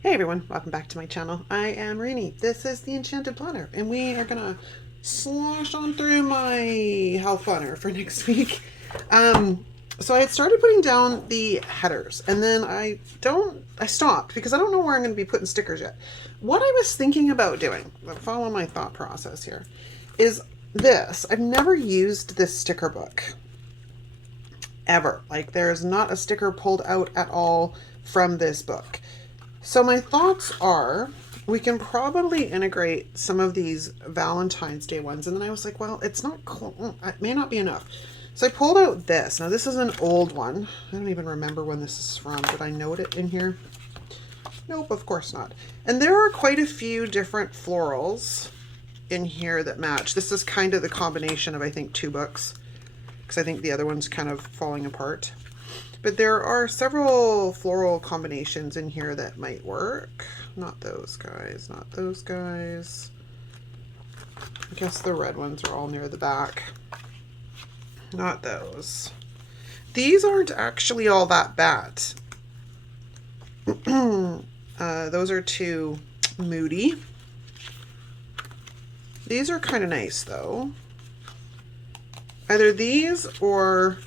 Hey everyone, welcome back to my channel. I am Reenie. This is the Enchanted Planner, and we are gonna slosh on through my health planner for next week. So I had started putting down the headers, and then I stopped because I don't know where I'm gonna be putting stickers yet. What I was thinking about doing, follow my thought process here, is this. I've never used this sticker book ever. Like, there's not a sticker pulled out at all from this book. So my thoughts are, we can probably integrate some of these Valentine's Day ones. And then I was like, well, it's not cool. It may not be enough. So I pulled out this. Now this is an old one. I don't even remember when this is from. Did I note it in here? Nope, of course not. And there are quite a few different florals in here that match. This is kind of the combination of, I think, two books, because I think the other one's kind of falling apart. But there are several floral combinations in here that might work. Not those guys, not those guys. I guess the red ones are all near the back. Not those. These aren't actually all that bad. Those are too moody. These are kind of nice though. Either these or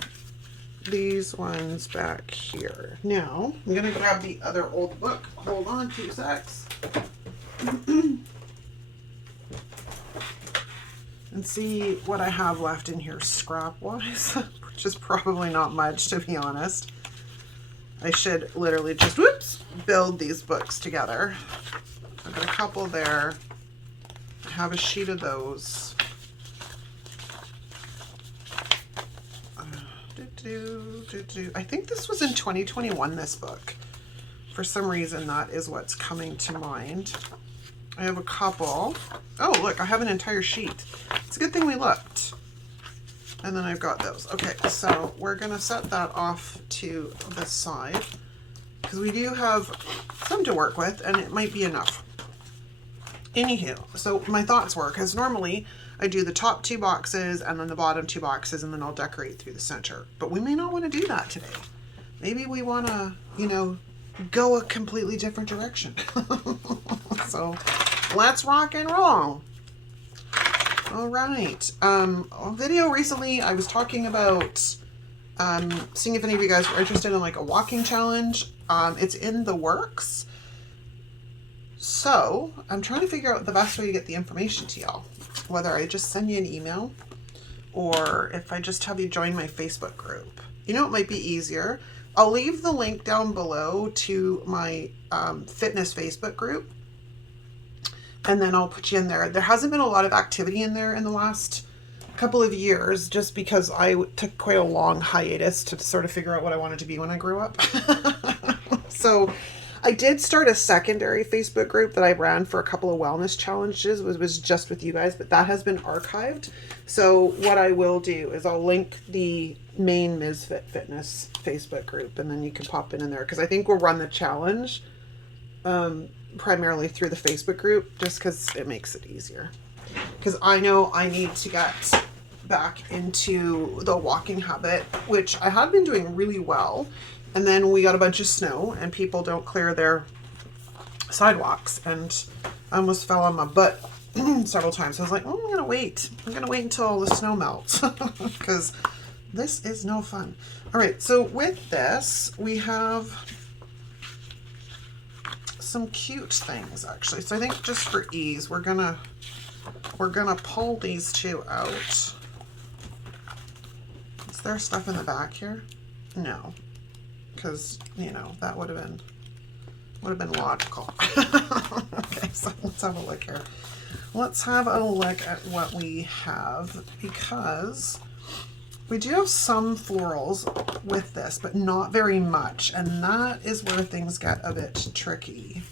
these ones back here. Now, I'm going to grab the other old book. Hold on 2 secs. And see what I have left in here scrap-wise, which is probably not much, to be honest. I should literally just, build these books together. I've got a couple there. I have a sheet of those. I think this was in 2021, this book. For some reason, that is what's coming to mind. I have a couple. Oh, look, I have an entire sheet. It's a good thing we looked. And then I've got those. Okay, so we're going to set that off to the side, because we do have some to work with, and it might be enough. Anywho, so my thoughts were, because normally I do the top 2 boxes and then the bottom 2 boxes, and then I'll decorate through the center. But we may not want to do that today. Maybe we want to, go a completely different direction. So let's rock and roll. All right. A video recently, I was talking about seeing if any of you guys were interested in like a walking challenge. It's in the works. So I'm trying to figure out the best way to get the information to y'all. Whether I just send you an email or if I just have you join my Facebook group. You know, it might be easier. I'll leave the link down below to my fitness Facebook group, and then I'll put you in there. There hasn't been a lot of activity in there in the last couple of years, just because I took quite a long hiatus to sort of figure out what I wanted to be when I grew up. So I did start a secondary Facebook group that I ran for a couple of wellness challenges. It was just with you guys, but that has been archived. So what I will do is I'll link the main Misfit Fitness Facebook group, and then you can pop in there, because I think we'll run the challenge primarily through the Facebook group, just because it makes it easier. Because I know I need to get back into the walking habit, which I had been doing really well. And then we got a bunch of snow, and people don't clear their sidewalks, and I almost fell on my butt several times. I was like, oh, I'm gonna wait until the snow melts, because this is no fun. All right, so with this we have some cute things, actually. So I think just for ease, we're gonna pull these 2 out. Is there stuff in the back here? No. Because, that would have been logical. Okay, so let's have a look here. Let's have a look at what we have, because we do have some florals with this, but not very much, and that is where things get a bit tricky.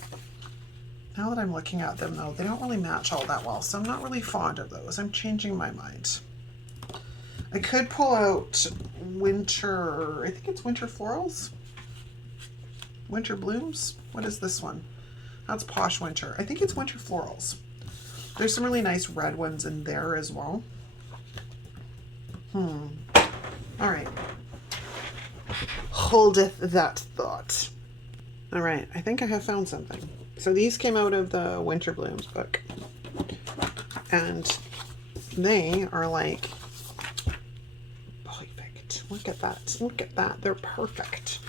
Now that I'm looking at them, though, they don't really match all that well, so I'm not really fond of those. I'm changing my mind. I could pull out winter, I think it's winter florals. Winter blooms. What is this one? That's Posh Winter. I think it's winter florals. There's some really nice red ones in there as well. All right. Holdeth that thought. All right, I think I have found something. So these came out of the Winter Blooms book, and they are like perfect. Look at that. Look at that. They're perfect.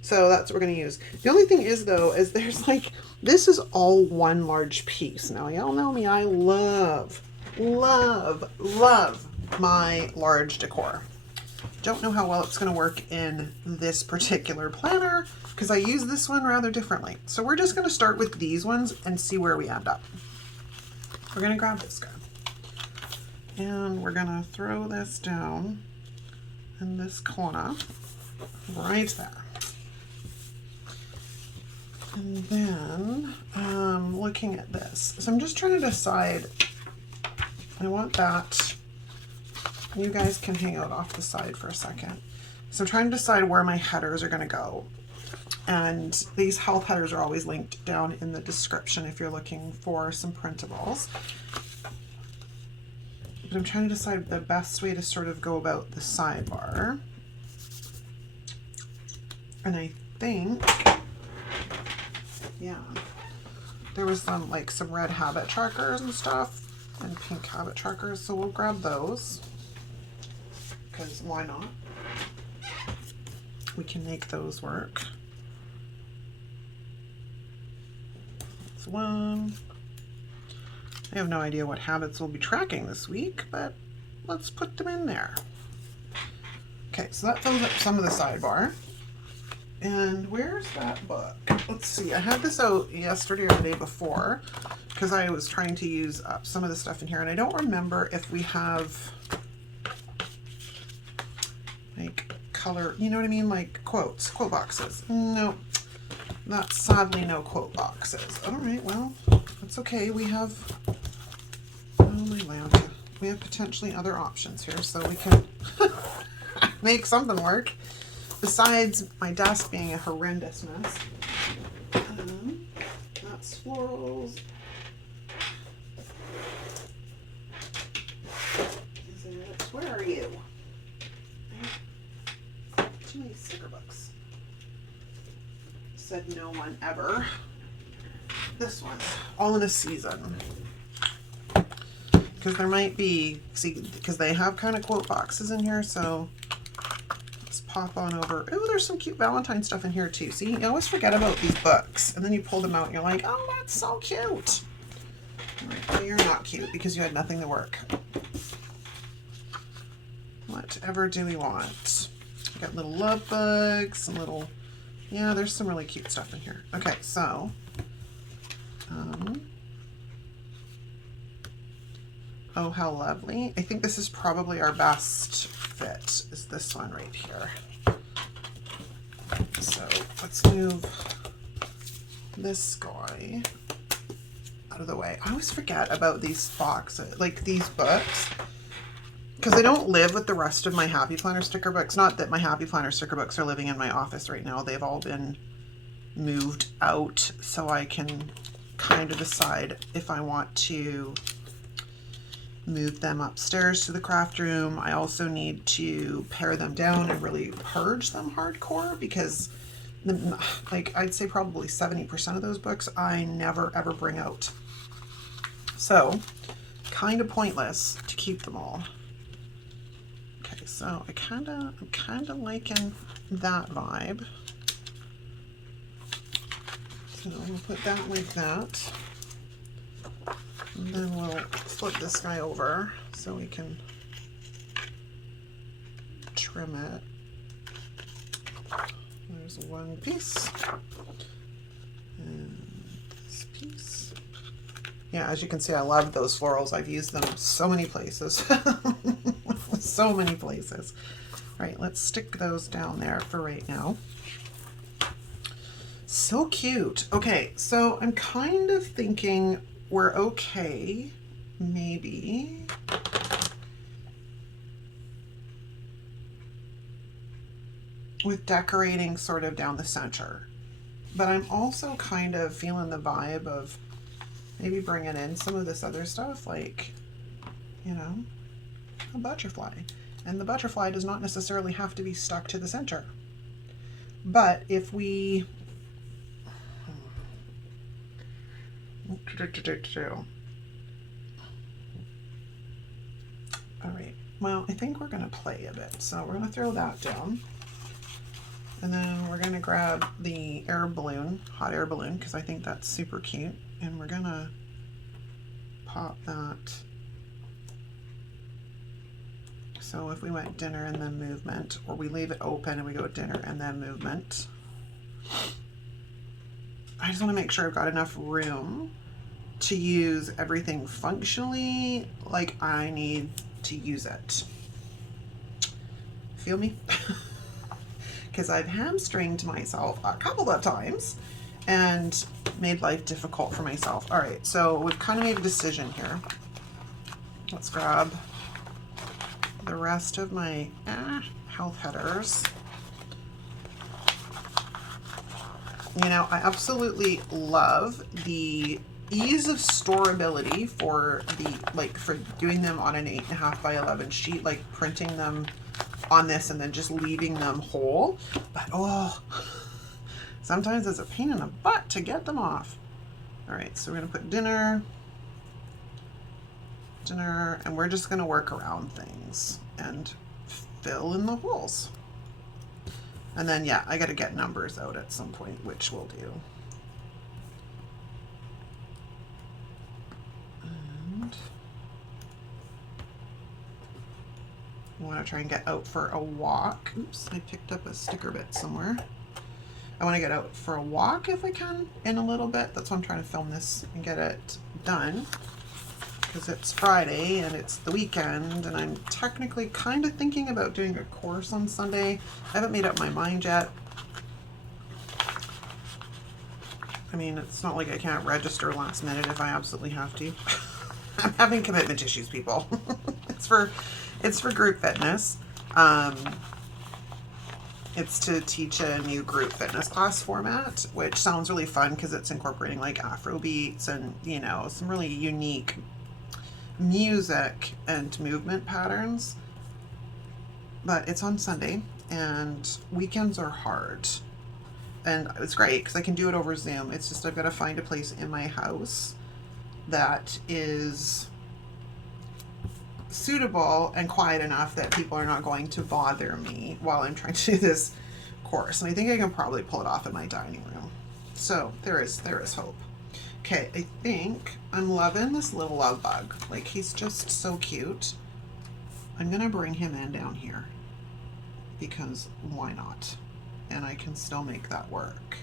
So that's what we're going to use. The only thing is, though, is there's like, this is all one large piece. Now, y'all know me. I love, love, love my large decor. Don't know how well it's going to work in this particular planner because I use this one rather differently. So we're just going to start with these ones and see where we end up. We're going to grab this guy and we're going to throw this down in this corner right there. And then looking at this, so I'm just trying to decide, I want that. You guys can hang out off the side for a second. So I'm trying to decide where my headers are going to go. And these health headers are always linked down in the description if you're looking for some printables. But I'm trying to decide the best way to sort of go about the sidebar. And I think, yeah, there was some red habit trackers and stuff and pink habit trackers. So we'll grab those. Because why not? We can make those work. That's one. I have no idea what habits we'll be tracking this week, but let's put them in there. Okay, so that fills up some of the sidebar. And where's that book? Let's see, I had this out yesterday or the day before because I was trying to use up some of the stuff in here, and I don't remember if we have like color, you know what I mean? Like quote boxes. No, that's sadly no quote boxes. All right, well, that's okay. We have, oh my land, we have potentially other options here, so we can make something work besides my desk being a horrendous mess. That's florals. Where are you? Too many sticker books. Said no one ever. This one, all in a season. Because there might be, see, because they have kind of quote boxes in here, so let's pop on over. Oh, there's some cute Valentine stuff in here too. See, you always forget about these books, and then you pull them out and you're like, oh, that's so cute. All right, well, you're not cute because you had nothing to work. Whatever do we want? We got little love bugs and little, yeah, there's some really cute stuff in here. Okay, so, oh, how lovely. I think this is probably our best fit, is this one right here. So let's move this guy out of the way. I always forget about these boxes, like these books, because they don't live with the rest of my Happy Planner sticker books. Not that my Happy Planner sticker books are living in my office right now. They've all been moved out, so I can kind of decide if I want to move them upstairs to the craft room. I also need to pare them down and really purge them hardcore because like I'd say probably 70% of those books I never ever bring out. So kind of pointless to keep them all. Okay, so I'm kind of liking that vibe. So we'll put that like that. And then we'll flip this guy over so we can trim it. There's one piece. And this piece. Yeah, as you can see, I love those florals. I've used them so many places. So many places. All right, let's stick those down there for right now. So cute. Okay, so I'm kind of thinking we're okay, maybe. With decorating sort of down the center. But I'm also kind of feeling the vibe of maybe bringing in some of this other stuff, like, you know, a butterfly. And the butterfly does not necessarily have to be stuck to the center. But if we, All right, well, I think we're gonna play a bit. So we're gonna throw that down. And then we're gonna grab the air balloon, hot air balloon, because I think that's super cute. And we're gonna pop that. So if we went dinner and then movement, or we leave it open and we go dinner and then movement. I just want to make sure I've got enough room to use everything functionally like I need to use it. Feel me? Because I've hamstringed myself a couple of times and made life difficult for myself. All right, so we've kind of made a decision here. Let's grab the rest of my health headers. You know, I absolutely love the ease of storability for for doing them on an 8.5 by 11 sheet, like printing them on this and then just leaving them whole. But oh, sometimes it's a pain in the butt to get them off. All right, so we're gonna put dinner, and we're just gonna work around things and fill in the holes. And then, yeah, I gotta get numbers out at some point, which we'll do. And I wanna try and get out for a walk. Oops, I picked up a sticker bit somewhere. I wanna get out for a walk if I can in a little bit. That's why I'm trying to film this and get it done. Because it's Friday and it's the weekend, and I'm technically kind of thinking about doing a course on Sunday. I haven't made up my mind yet. I mean, it's not like I can't register last minute if I absolutely have to. I'm having commitment issues, people. It's for group fitness. It's to teach a new group fitness class format, which sounds really fun because it's incorporating like Afro beats and, you know, some really unique music and movement patterns. But it's on Sunday and weekends are hard, and it's great because I can do it over Zoom. It's just I've got to find a place in my house that is suitable and quiet enough that people are not going to bother me while I'm trying to do this course. And I think I can probably pull it off in my dining room. So there is hope. Okay, I think I'm loving this little love bug. Like, he's just so cute. I'm gonna bring him in down here because why not? And I can still make that work.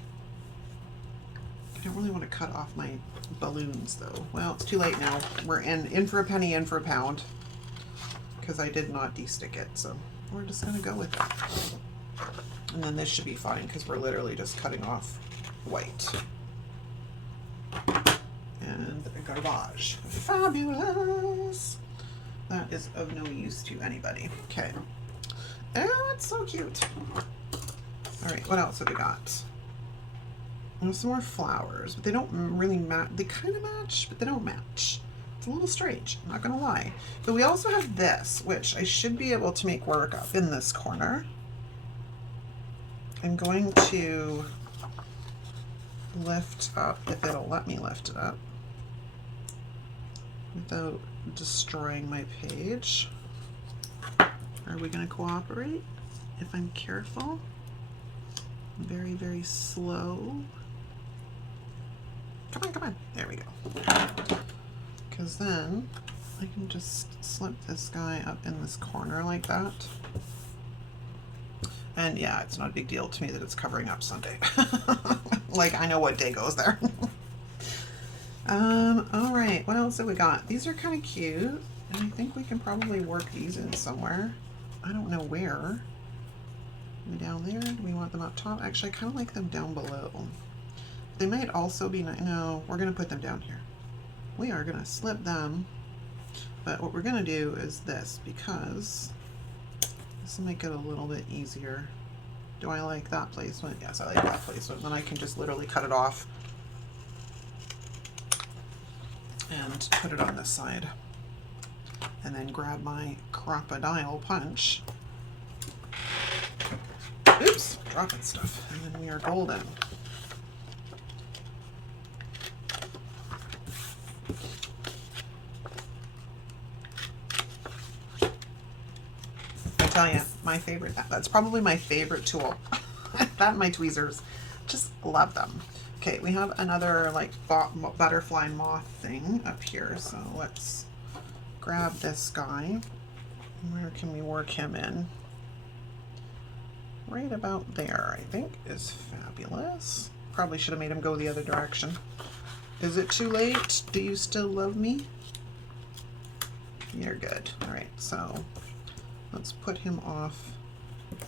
I don't really want to cut off my balloons though. Well, it's too late now. We're in for a penny, in for a pound, because I did not de-stick it. So we're just gonna go with it. And then this should be fine because we're literally just cutting off white. And garbage. Fabulous. That is of no use to anybody. Okay. Oh, it's so cute. All right, what else have we got? There's some more flowers, but they don't really match. They kind of match, but they don't match. It's a little strange, I'm not gonna lie. But we also have this, which I should be able to make work up in this corner. I'm going to lift up, if it'll let me lift it up without destroying my page. Are we going to cooperate if I'm careful? Very, very slow. Come on. There we go. Because then I can just slip this guy up in this corner like that. And yeah, it's not a big deal to me that it's covering up Sunday. Like, I know what day goes there. All right, what else have we got? These are kind of cute, and I think we can probably work these in somewhere. I don't know where. Are we down there? Do we want them up top? Actually, I kind of like them down below. They might also be nice. No, we're going to put them down here. We are going to slip them, but what we're going to do is this, because this will make it a little bit easier. Do I like that placement? Yes, I like that placement. Then I can just literally cut it off and put it on this side. And then grab my crocodile punch. Oops, dropping stuff. And then we are golden. I tell you, my favorite, that's probably my favorite tool. That and my tweezers. Just love them. Okay, we have another like butterfly moth thing up here. So let's grab this guy. Where can we work him in? Right about there, I think, is fabulous. Probably should have made him go the other direction. Is it too late? Do you still love me? You're good. All right, so let's put him off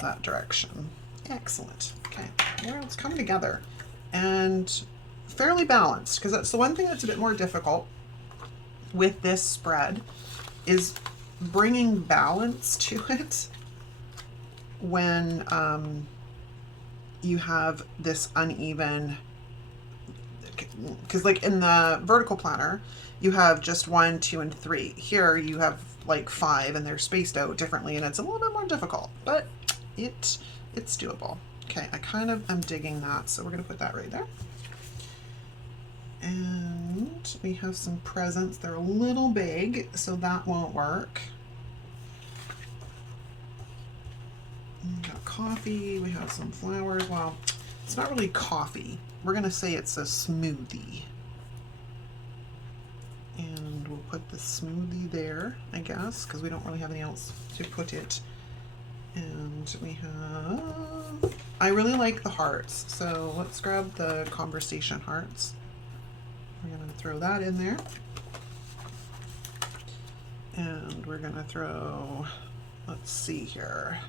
that direction. Excellent. Okay, well, it's coming together and fairly balanced, because that's the one thing that's a bit more difficult with this spread is bringing balance to it when you have this uneven, because like in the vertical planner you have just 1, 2, and 3. Here you have like 5 and they're spaced out differently and it's a little bit more difficult, but it's doable. Okay, I kind of am digging that, so we're going to put that right there. And we have some presents. They're a little big, so that won't work. We got coffee, we have some flowers. Well, it's not really coffee. We're going to say it's a smoothie. And we'll put the smoothie there, I guess, because we don't really have anything else to put it. And we have, I really like the hearts, so let's grab the conversation hearts. We're going to throw that in there. And we're going to throw, let's see here.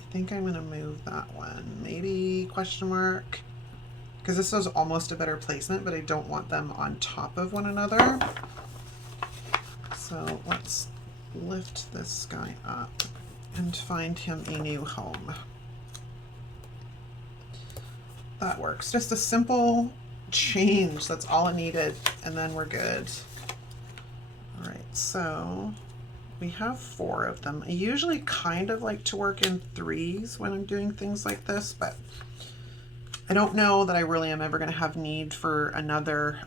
I think I'm going to move that one. Maybe question mark, because this is almost a better placement, but I don't want them on top of one another. So let's lift this guy up and find him a new home. That works. Just a simple change. That's all it needed. And then we're good. All right, so we have 4 of them. I usually kind of like to work in 3s when I'm doing things like this, but I don't know that I really am ever going to have need for another.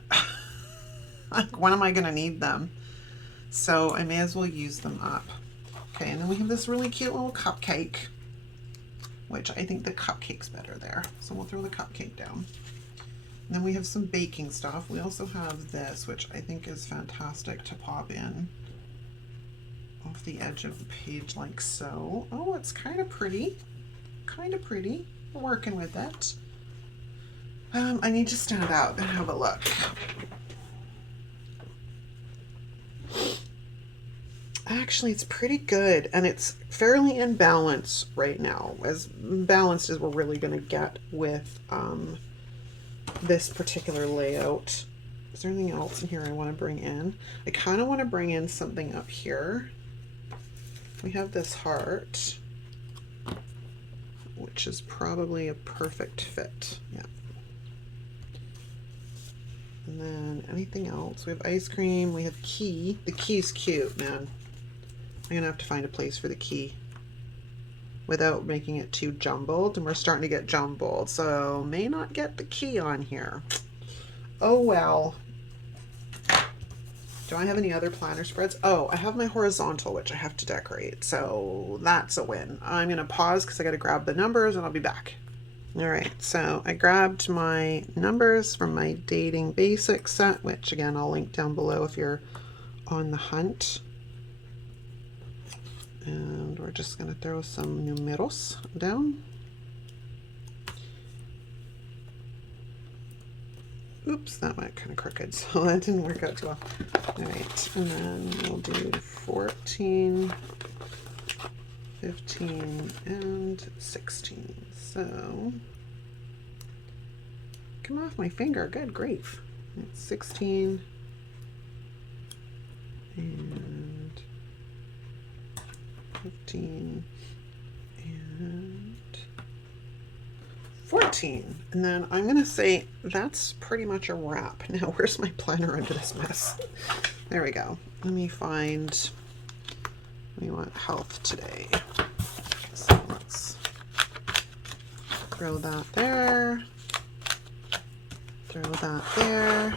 Like, when am I going to need them? So I may as well use them up. Okay, and then we have this really cute little cupcake, which I think the cupcake's better there. So we'll throw the cupcake down. And then we have some baking stuff. We also have this, which I think is fantastic to pop in off the edge of the page like so. Oh, it's kind of pretty. Kind of pretty. We're working with it. I need to stand out and have a look. Actually, it's pretty good, and it's fairly in balance right now, as balanced as we're really going to get with this particular layout. Is there anything else in here I want to bring in? I kind of want to bring in something up here. We have this heart, which is probably a perfect fit. Yeah. And then anything else? We have ice cream. We have key. The key's cute, man. I'm gonna have to find a place for the key without making it too jumbled, and we're starting to get jumbled, so may not get the key on here. Oh well. Do I have any other planner spreads? Oh, I have my horizontal, which I have to decorate, so that's a win. I'm gonna pause because I gotta grab the numbers and I'll be back. All right, so I grabbed my numbers from my Dating Basics set, which again I'll link down below if you're on the hunt. And we're just going to throw some numeros down. Oops, that went kind of crooked, so that didn't work out too well. All right, and then we'll do 14, 15, and 16. So, come off my finger, good grief. It's 16, and 15 and 14. And then I'm going to say that's pretty much a wrap. Now, where's my planner under this mess? There we go. Let me find, we want health today. So let's throw that there. Throw that there.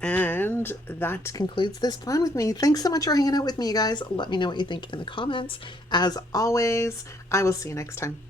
And that concludes this plan with me. Thanks so much for hanging out with me, you guys. Let me know what you think in the comments. As always, I will see you next time.